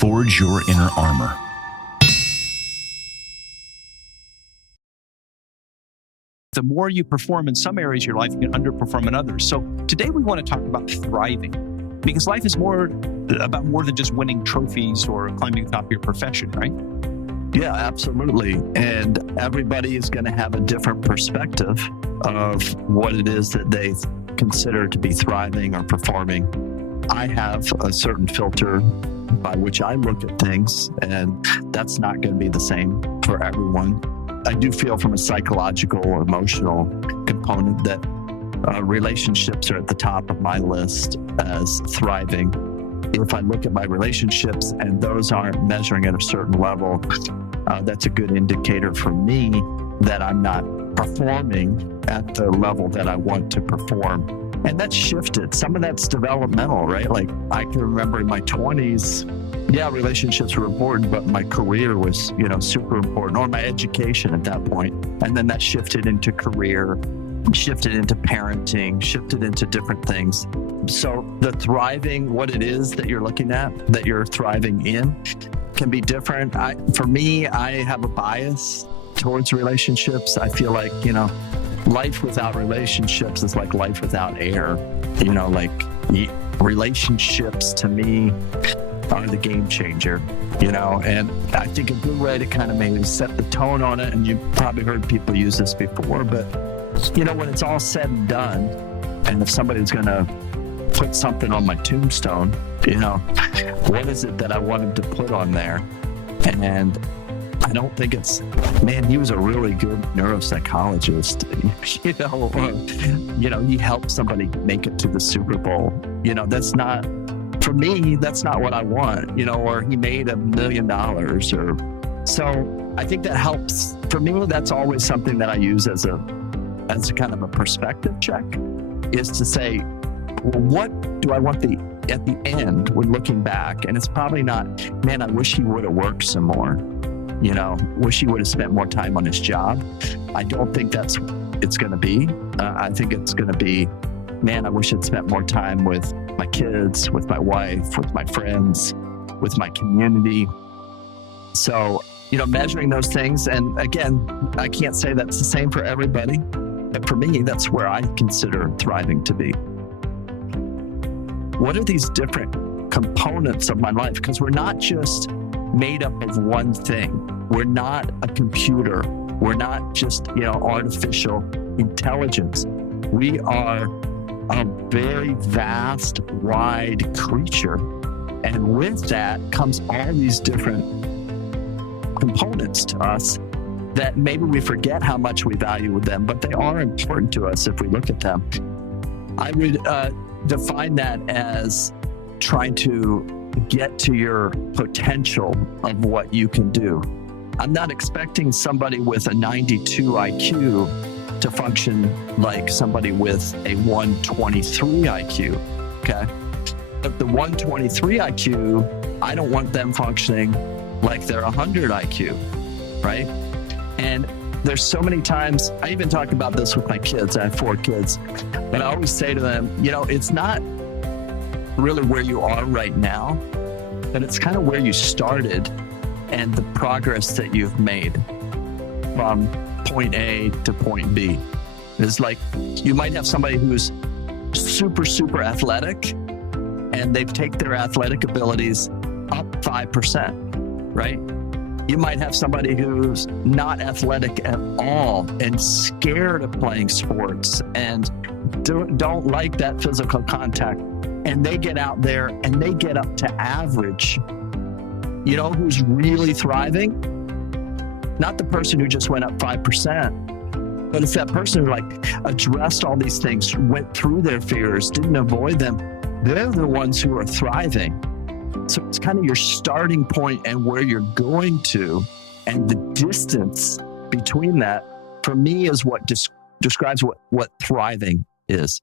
Forge your inner armor. The more you perform in some areas of your life, you can underperform in others. So today we want to talk about thriving, because life is about more than just winning trophies or climbing the top of your profession, right? Yeah, absolutely. And everybody is going to have a different perspective of what it is that they consider to be thriving or performing. I have a certain filter by which I look at things, and that's not going to be the same for everyone. I do feel from a psychological or emotional component that relationships are at the top of my list as thriving. If I look at my relationships and those aren't measuring at a certain level, that's a good indicator for me that I'm not performing at the level that I want to perform. And that's shifted. Some of that's developmental, right? Like I can remember in my 20s, relationships were important, but my career was, super important, or my education at that point. And then that shifted into career, shifted into parenting, shifted into different things. So the thriving, what it is that you're looking at, that you're thriving in, can be different. For me, I have a bias towards relationships. I feel like, life without relationships is like life without air. Relationships to me are the game changer, and I think a good way to kind of maybe set the tone on it, and you've probably heard people use this before, but when it's all said and done, and if somebody's going to put something on my tombstone, what is it that I want him to put on there? And I don't think it's, man, he was a really good neuropsychologist, he helped somebody make it to the Super Bowl. That's not, for me, that's not what I want, or he made $1 million or so. I think that helps. For me, that's always something that I use as a kind of a perspective check, is to say, well, what do I want at the end when looking back? And it's probably not, man, I wish he would have worked some more. Wish he would have spent more time on his job. I don't think it's going to be. I think it's going to be, man, I wish I'd spent more time with my kids, with my wife, with my friends, with my community. So, measuring those things. And again, I can't say that's the same for everybody. But for me, that's where I consider thriving to be. What are these different components of my life? Because we're not just made up of one thing. We're not a computer. We're not just, artificial intelligence. We are a very vast, wide creature. And with that comes all these different components to us that maybe we forget how much we value them, but they are important to us if we look at them. I would define that as trying to get to your potential of what you can do. I'm not expecting somebody with a 92 IQ to function like somebody with a 123 IQ, okay? But the 123 IQ, I don't want them functioning like they're 100 IQ, right? And there's so many times, I even talk about this with my kids. I have 4 kids, but I always say to them, it's not really where you are right now, but it's kind of where you started and the progress that you've made from point A to point B. It's like you might have somebody who's super, super athletic, and they've taken their athletic abilities up 5%, right? You might have somebody who's not athletic at all and scared of playing sports and don't like that physical contact. And they get out there and they get up to average. Who's really thriving? Not the person who just went up 5%, but it's that person who addressed all these things, went through their fears, didn't avoid them. They're the ones who are thriving. So it's kind of your starting point and where you're going to, and the distance between that, for me, is what describes what thriving is.